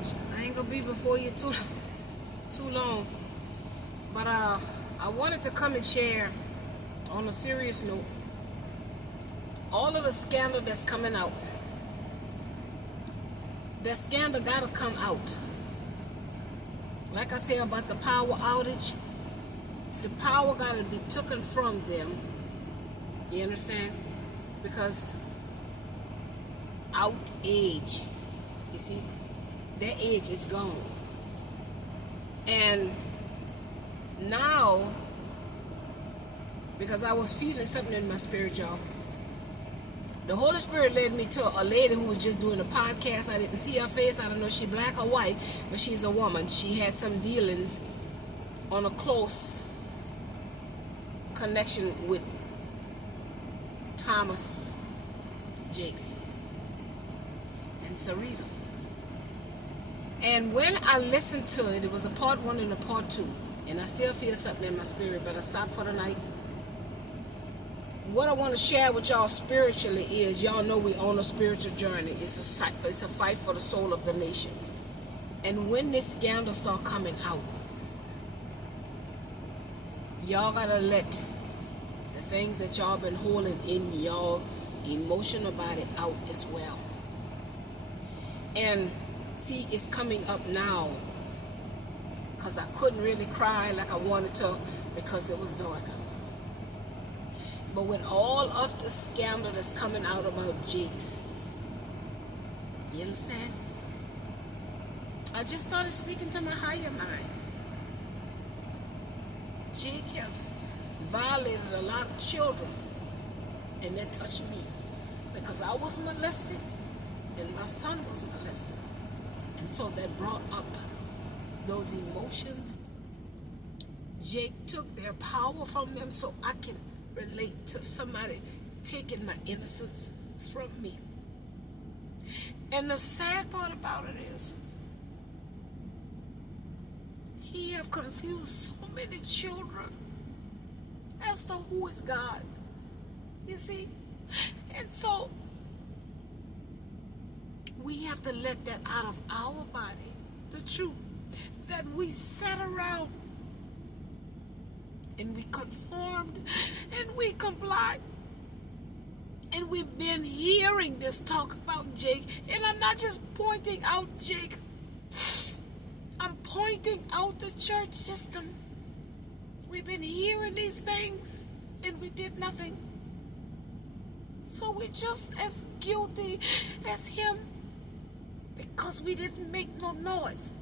much. I ain't gonna be before you too long. But I wanted to come and share on a serious note all of the scandal that's coming out. That scandal gotta come out. Like I said about the power outage, the power gotta be taken from them. You understand? Because out age, you see, that age is gone. And now, because I was feeling something in my spirit, y'all, the Holy Spirit led me to a lady who was just doing a podcast. I didn't see her face. I don't know if she's black or white, but she's a woman. She had some dealings on a close connection with Thomas Jakes and Sarita. And when I listened to it, it was a part 1 and a part 2. And I still feel something in my spirit, but I stopped for the night. What I want to share with y'all spiritually is, y'all know we're on a spiritual journey. It's a fight for the soul of the nation. And when this scandal start coming out, y'all gotta let the things that y'all been holding in y'all emotional body out as well. And see, it's coming up now because I couldn't really cry like I wanted to because it was dark. But with all of the scandal that's coming out about Jakes, you understand? I just started speaking to my higher mind. Jake has violated a lot of children, and that touched me because I was molested and my son was molested. And so that brought up those emotions. Jake took their power from them, so I can relate to somebody taking my innocence from me. And the sad part about it is, he have confused so many children as to who is God. You see? And so we have to let that out of our body, the truth, that we sat around and we conformed and we complied. And we've been hearing this talk about Jake. And I'm not just pointing out Jake. I'm pointing out the church system. We've been hearing these things and we did nothing. So we're just as guilty as him because we didn't make no noise.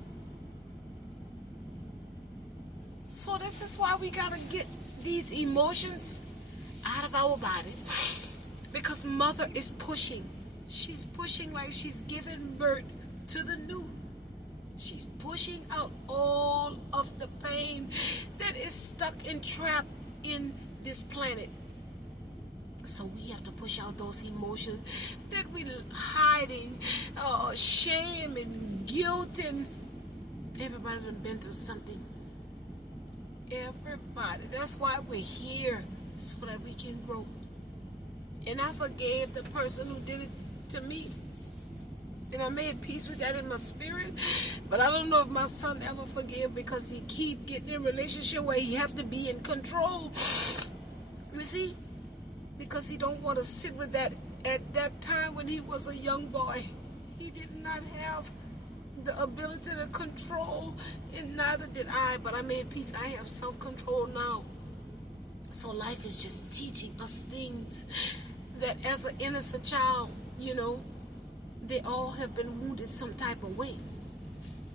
So this is why we gotta get these emotions out of our body, because mother is pushing. She's pushing like she's giving birth to the new. She's pushing out all of the pain that is stuck and trapped in this planet. So we have to push out those emotions that we're hiding, shame and guilt, and everybody done been through something. Everybody. That's why we're here, so that we can grow. And I forgave the person who did it to me. And I made peace with that in my spirit. But I don't know if my son ever forgave, because he keep getting in a relationship where he have to be in control. You see? Because he don't want to sit with that at that time when he was a young boy. He did not have the ability to control, and neither did I. But I made peace. I have self-control now. So life is just teaching us things that as an innocent child, you know, they all have been wounded some type of way.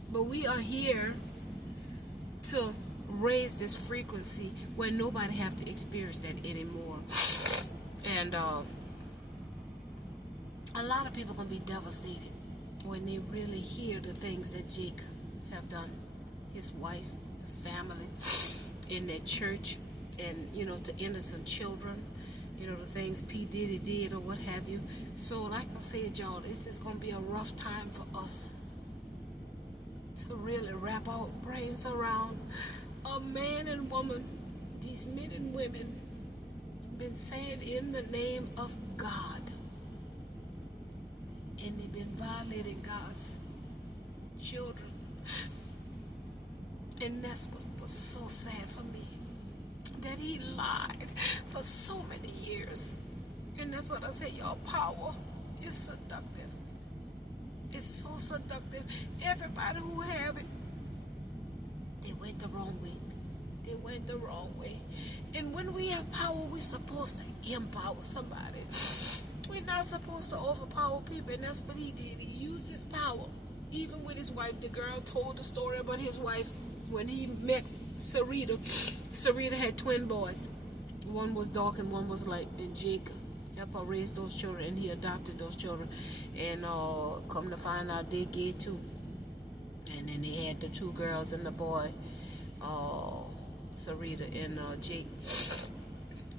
But we are here to raise this frequency where nobody have to experience that anymore. And a lot of people are going to be devastated when they really hear the things that Jake have done. His wife, family, in their church, and, you know, to innocent children. You know, the things P. Diddy did or what have you. So, like I said, y'all, this is going to be a rough time for us to really wrap our brains around a man and woman, these men and women, been saying in the name of God. And they've been violating God's children. And that's what was so sad for me, that he lied for so many years. And that's what I said, y'all, power is seductive. It's so seductive. Everybody who have it, they went the wrong way. They went the wrong way. And when we have power, we're supposed to empower somebody. We're not supposed to overpower people, and that's what he did. He used his power. Even with his wife, the girl told the story about his wife when he met Sarita. Sarita had twin boys. One was dark and one was light. And Jake helped her raise those children, and he adopted those children. And come to find out, they gay too. And then they had the two girls and the boy, Sarita and Jake.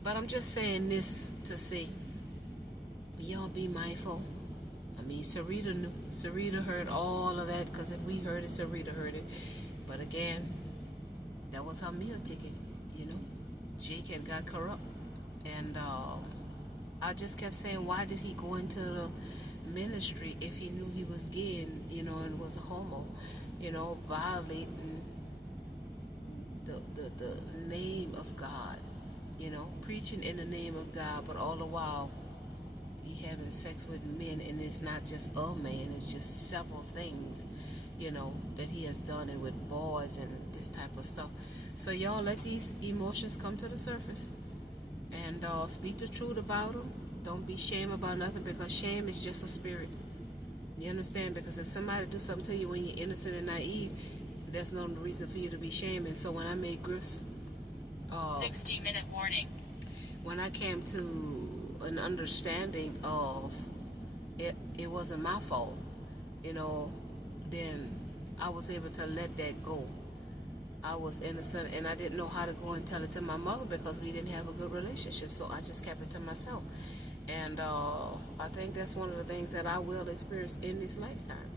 But I'm just saying this to say, y'all be mindful. I mean, Sarita knew. Sarita heard all of that, because if we heard it, Sarita heard it. But again, that was her meal ticket, you know. Jake had got corrupt. And I just kept saying, why did he go into the ministry if he knew he was gay and, you know, and was a homo, you know, violating the name of God, you know, preaching in the name of God, but all the while he having sex with men, and it's not just a man, it's just several things, you know, that he has done, and with boys and this type of stuff. So y'all let these emotions come to the surface, and speak the truth about them. Don't be shame about nothing, because shame is just a spirit. You understand? Because if somebody do something to you when you're innocent and naive, there's no reason for you to be shamed. And so when I made Griff's 60-minute warning. When I came to an understanding of it wasn't my fault, you know, then I was able to let that go. I was innocent, and I didn't know how to go and tell it to my mother, because we didn't have a good relationship, so I just kept it to myself. And I think that's one of the things that I will experience in this lifetime.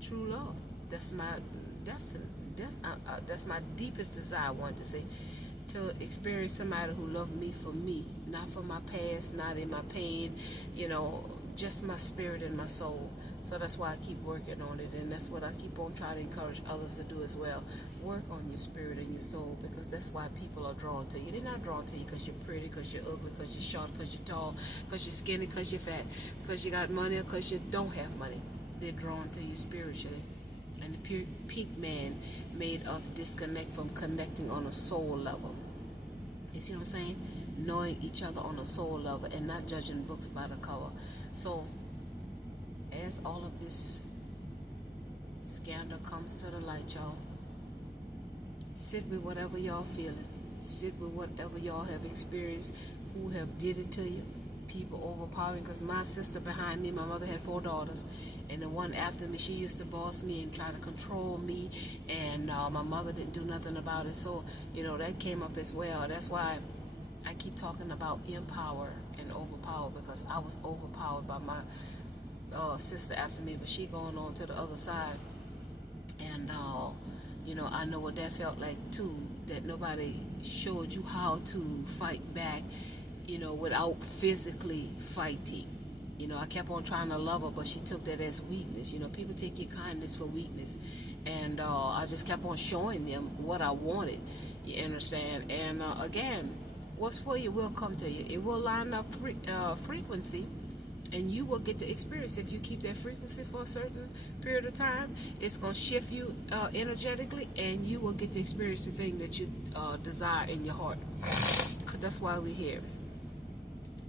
True love. That's my deepest desire, I want to say, to experience somebody who loved me for me, not for my past, not in my pain, you know, just my spirit and my soul. So that's why I keep working on it, and that's what I keep on trying to encourage others to do as well. Work on your spirit and your soul, because that's why people are drawn to you. They're not drawn to you because you're pretty, because you're ugly, because you're short, because you're tall, because you're skinny, because you're fat, because you got money, or because you don't have money. They're drawn to you spiritually. And the peak man made us disconnect from connecting on a soul level. You see what I'm saying? Knowing each other on a soul level, and not judging books by the cover. So as all of this scandal comes to the light, y'all, sit with whatever y'all feeling. Sit with whatever y'all have experienced, who have did it to you. People overpowering, because my sister behind me, my mother had 4 daughters, and the one after me, she used to boss me and try to control me, and my mother didn't do nothing about it. So, you know, that came up as well. That's why I keep talking about empower and overpower, because I was overpowered by my sister after me, but she going on to the other side. And you know, I know what that felt like too, that nobody showed you how to fight back, you know, without physically fighting. You know, I kept on trying to love her, but she took that as weakness. You know, people take your kindness for weakness. And I just kept on showing them what I wanted. You understand? And again, what's for you will come to you. It will line up frequency, and you will get to experience. If you keep that frequency for a certain period of time, it's going to shift you energetically, and you will get to experience the thing that you desire in your heart. Because that's why we're here,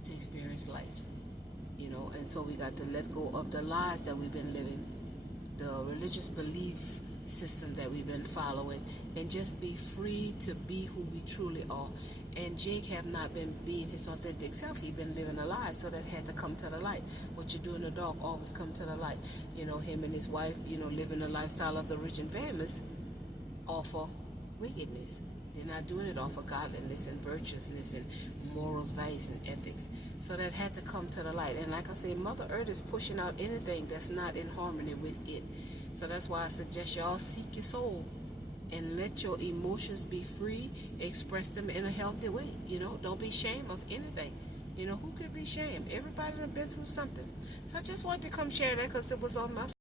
to experience life, you know. And so we got to let go of the lies that we've been living, the religious belief system that we've been following, and just be free to be who we truly are. And Jake have not been being his authentic self. He's been living a lie, so that had to come to the light. What you do in the dark always come to the light. You know, him and his wife, you know, living the lifestyle of the rich and famous, offer wickedness. They're not doing it off of godliness and virtuousness and morals, values, and ethics. So that had to come to the light. And like I say, Mother Earth is pushing out anything that's not in harmony with it. So that's why I suggest y'all seek your soul and let your emotions be free. Express them in a healthy way. You know, don't be ashamed of anything. You know, who could be shamed? Everybody done been through something. So I just wanted to come share that, because it was on my